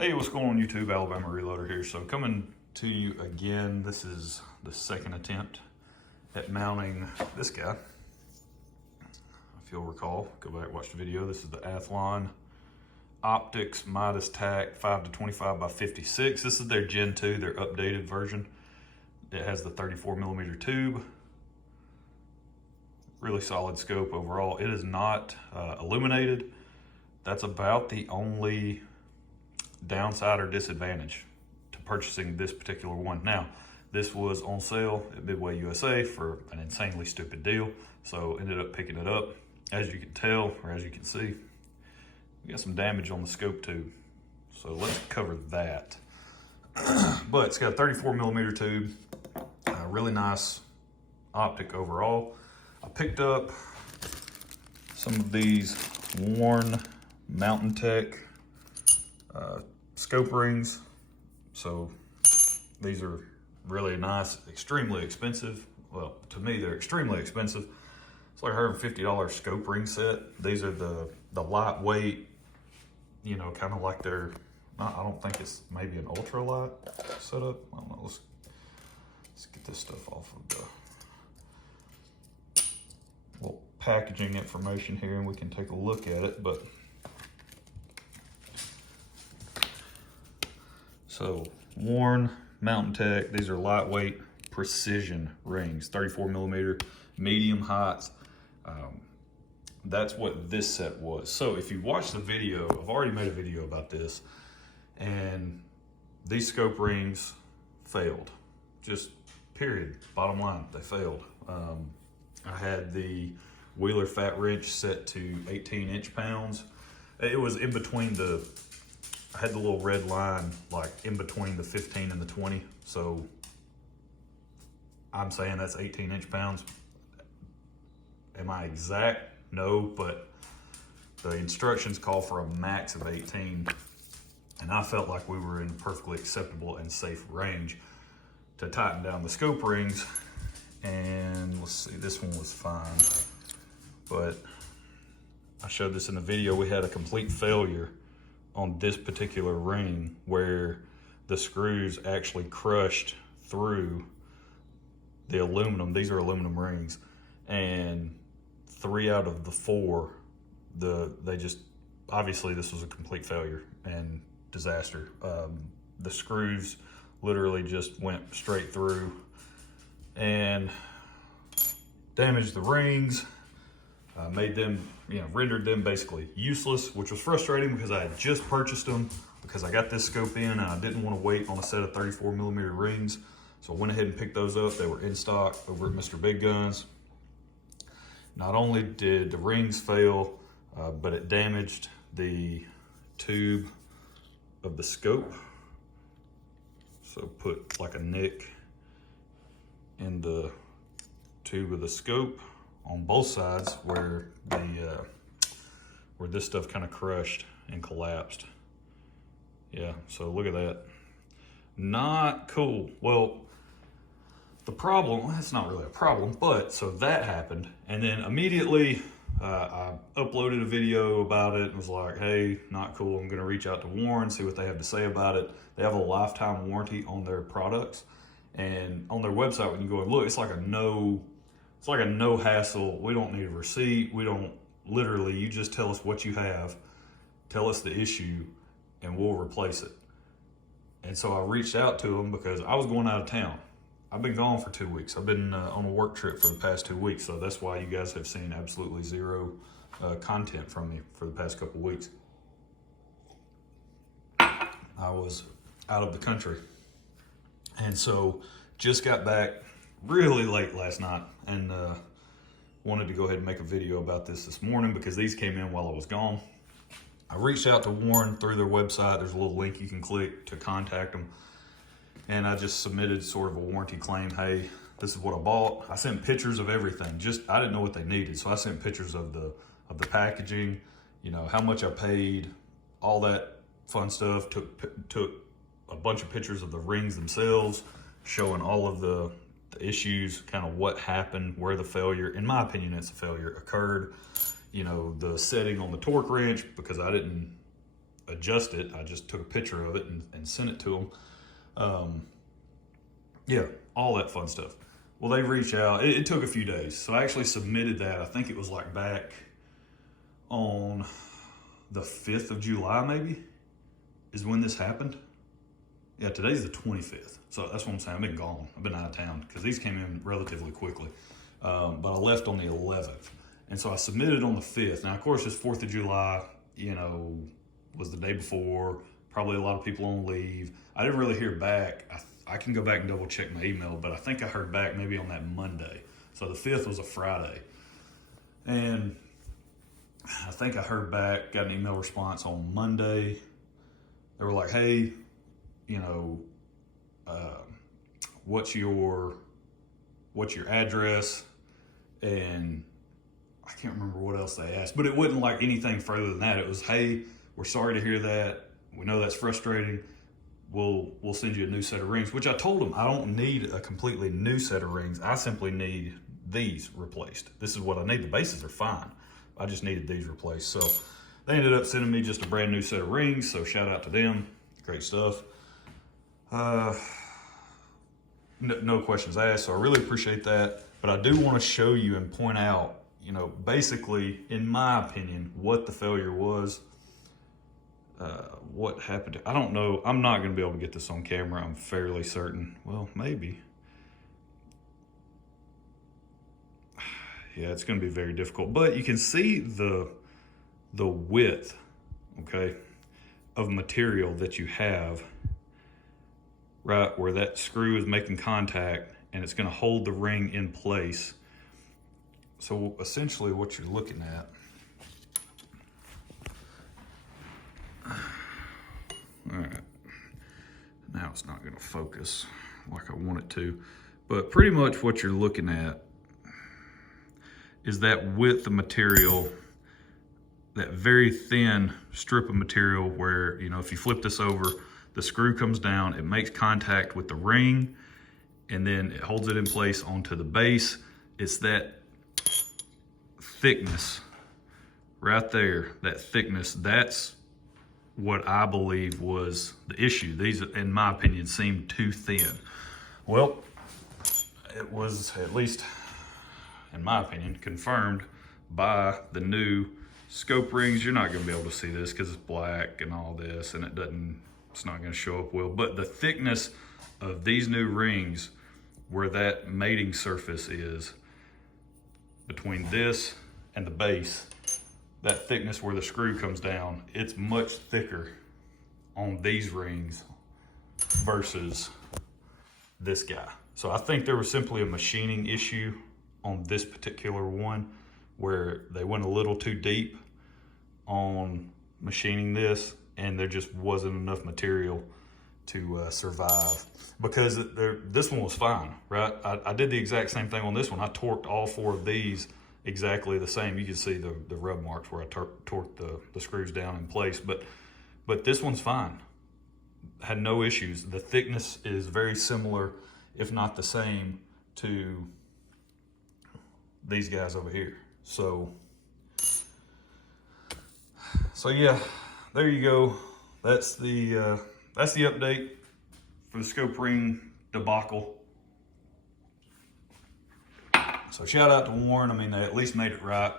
Hey, what's going on YouTube? Alabama Reloader here. So coming to you again, this is the second attempt at mounting this guy. If you'll recall, go back, watch the video. This is the Athlon Optics Midas Tac 5 to 25 by 56. This is their Gen 2, their updated version. It has the 34mm tube. Really solid scope overall. It is not illuminated. That's about the only downside or disadvantage to purchasing this particular one. Now, this was on sale at Midway USA for an insanely stupid deal, so ended up picking it up. As you can tell, or as you can see, we got some damage on the scope tube, so let's cover that. But it's got a 34mm tube, really nice optic overall. I picked up some of these WARNE Mountain Tech scope rings. So these are really nice, extremely expensive. Well, to me, they're extremely expensive. It's like a $150 scope ring set. These are the lightweight, you know, kind of like they're, I don't think it's maybe an ultralight setup. I don't know, let's get this stuff off of the little packaging information here and we can take a look at it. But so WARNE Mountain Tech, these are lightweight precision rings, 34mm, medium heights. That's what this set was. So if you watch the video, I've already made a video about this, and these scope rings failed. Just period, bottom line, they failed. I had the Wheeler fat wrench set to 18 inch-pounds. It was in between I had the little red line like in between the 15 and the 20. So I'm saying that's 18 inch-pounds. Am I exact? No, but the instructions call for a max of 18. And I felt like we were in perfectly acceptable and safe range to tighten down the scope rings. And let's see, this one was fine. But I showed this in the video, we had a complete failure on this particular ring where the screws actually crushed through the aluminum. These are aluminum rings, and 3 out of the 4, they just, obviously this was a complete failure and disaster. The screws literally just went straight through and damaged the rings. Made them, rendered them basically useless, which was frustrating because I had just purchased them because I got this scope in and I didn't want to wait on a set of 34mm rings. So I went ahead and picked those up. They were in stock over at Mr. Big Guns. Not only did the rings fail, but it damaged the tube of the scope. So put like a nick in the tube of the scope on both sides where where this stuff kind of crushed and collapsed. Yeah, so look at that. Not cool. Well, the problem, well, that's not really a problem, but so that happened. And then immediately I uploaded a video about it and was like, hey, not cool. I'm gonna reach out to WARNE, see what they have to say about it. They have a lifetime warranty on their products. And on their website, when you go and look, it's like a no hassle. We don't need a receipt. We don't, literally, you just tell us what you have, tell us the issue, and we'll replace it. And so I reached out to them because I was going out of town. I've been gone for 2 weeks. I've been on a work trip for the past 2 weeks. So that's why you guys have seen absolutely zero content from me for the past couple weeks. I was out of the country. And so just got back really late last night and wanted to go ahead and make a video about this morning because these came in while I was gone. I reached out to WARNE through their website. There's a little link you can click to contact them. And I just submitted sort of a warranty claim. Hey, this is what I bought. I sent pictures of everything. I didn't know what they needed. So I sent pictures of the packaging, how much I paid, all that fun stuff. Took a bunch of pictures of the rings themselves, showing all of the issues, kind of what happened, where the failure, in my opinion, it's a failure, occurred. The setting on the torque wrench, because I didn't adjust it. I just took a picture of it and sent it to them. Yeah, all that fun stuff. Well, they reached out. It took a few days. So I actually submitted that. I think it was like back on the 5th of July, maybe, is when this happened. Yeah, today's the 25th. So that's what I'm saying. I've been gone. I've been out of town because these came in relatively quickly. But I left on the 11th. And so I submitted on the 5th. Now, of course, it's 4th of July, you know, was the day before. Probably a lot of people on leave. I didn't really hear back. I can go back and double check my email, but I think I heard back maybe on that Monday. So the 5th was a Friday. And I think I heard back, got an email response on Monday. They were like, hey, you know, what's your address? And I can't remember what else they asked, but it wasn't like anything further than that. It was, hey, we're sorry to hear that. We know that's frustrating. We'll send you a new set of rings, which I told them I don't need a completely new set of rings. I simply need these replaced. This is what I need. The bases are fine. I just needed these replaced. So they ended up sending me just a brand new set of rings. So shout out to them. Great stuff. No questions asked. So I really appreciate that. But I do want to show you and point out, you know, basically, in my opinion, what the failure was. What happened? I don't know. I'm not going to be able to get this on camera. I'm fairly certain. Well, maybe. Yeah, it's going to be very difficult. But you can see the width, okay, of material that you have, right, where that screw is making contact, and it's going to hold the ring in place. So essentially what you're looking at, all right, now it's not going to focus like I want it to, but pretty much what you're looking at is that width of material, that very thin strip of material where, you know, if you flip this over, the screw comes down, it makes contact with the ring, and then it holds it in place onto the base. It's that thickness right there, that thickness, that's what I believe was the issue. These, in my opinion, seemed too thin. Well, it was, at least in my opinion, confirmed by the new scope rings. You're not gonna be able to see this because it's black and all this, and it's not gonna show up well, but the thickness of these new rings, where that mating surface is between this and the base, that thickness where the screw comes down, it's much thicker on these rings versus this guy. So I think there was simply a machining issue on this particular one where they went a little too deep on machining this, and there just wasn't enough material to survive, because this one was fine, right? I did the exact same thing on this one. I torqued all 4 of these exactly the same. You can see the rub marks where I torqued the screws down in place, but this one's fine. Had no issues. The thickness is very similar, if not the same, to these guys over here. So yeah, there you go. That's the update for the scope ring debacle. So shout out to WARNE. I mean, they at least made it right.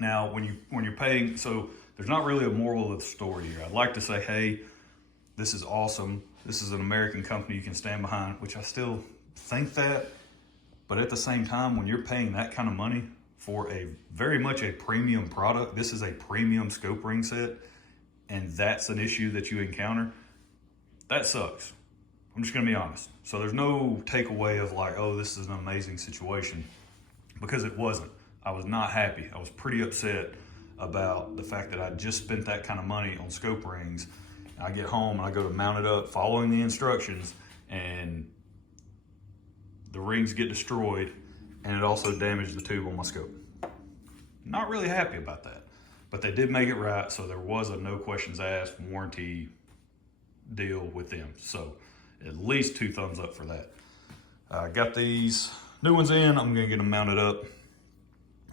Now, when you're paying, so there's not really a moral of the story here. I'd like to say, hey, this is awesome. This is an American company you can stand behind, which I still think that. But at the same time, when you're paying that kind of money for a very much a premium product, this is a premium scope ring set, and that's an issue that you encounter, that sucks. I'm just gonna be honest. So there's no takeaway of like, oh, this is an amazing situation, because it wasn't. I was not happy. I was pretty upset about the fact that I just spent that kind of money on scope rings. And I get home and I go to mount it up following the instructions, and the rings get destroyed, and it also damaged the tube on my scope. Not really happy about that, but they did make it right. So there was a no questions asked warranty deal with them. So at least 2 thumbs up for that. Got these new ones in. I'm gonna get them mounted up,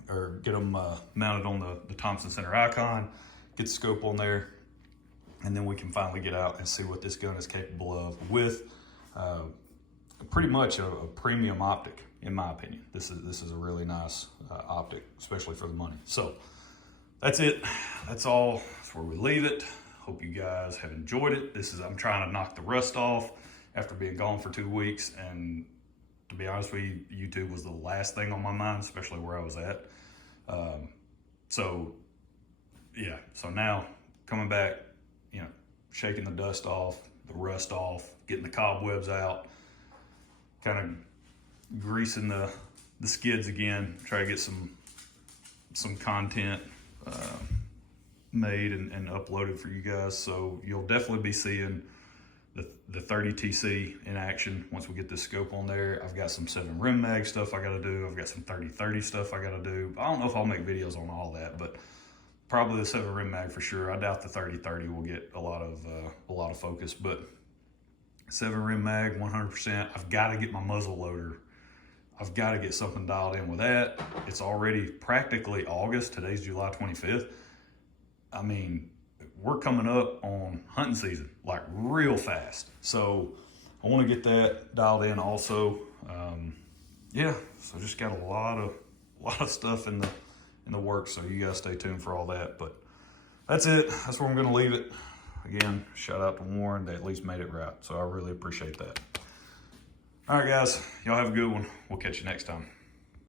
or get them mounted on the Thompson Center icon, get the scope on there, and then we can finally get out and see what this gun is capable of with pretty much a premium optic, in my opinion. This is a really nice optic, especially for the money. So that's it. That's all. That's where we leave it. Hope you guys have enjoyed it. I'm trying to knock the rust off after being gone for 2 weeks, and to be honest with you, YouTube was the last thing on my mind, especially where I was at. So yeah, so now coming back, you know, shaking the dust off, the rust off, getting the cobwebs out, kind of greasing the skids again, try to get some content made and uploaded for you guys. So you'll definitely be seeing the 30TC in action once we get this scope on there. I've got some 7 rim mag stuff I gotta do. I've got some 30-30 stuff I gotta do. I don't know if I'll make videos on all that, but probably the 7 rim mag for sure. I doubt the 30-30 will get a lot of focus, but 7 rim mag, 100%. I've got to get my muzzle loader. I've got to get something dialed in with that. It's already practically August. Today's July 25th. I mean, we're coming up on hunting season, like real fast. So I want to get that dialed in also. Yeah, so just got a lot of stuff in the works. So you guys stay tuned for all that. But that's it. That's where I'm going to leave it. Again, shout out to Warren. They at least made it right. So I really appreciate that. All right, guys. Y'all have a good one. We'll catch you next time.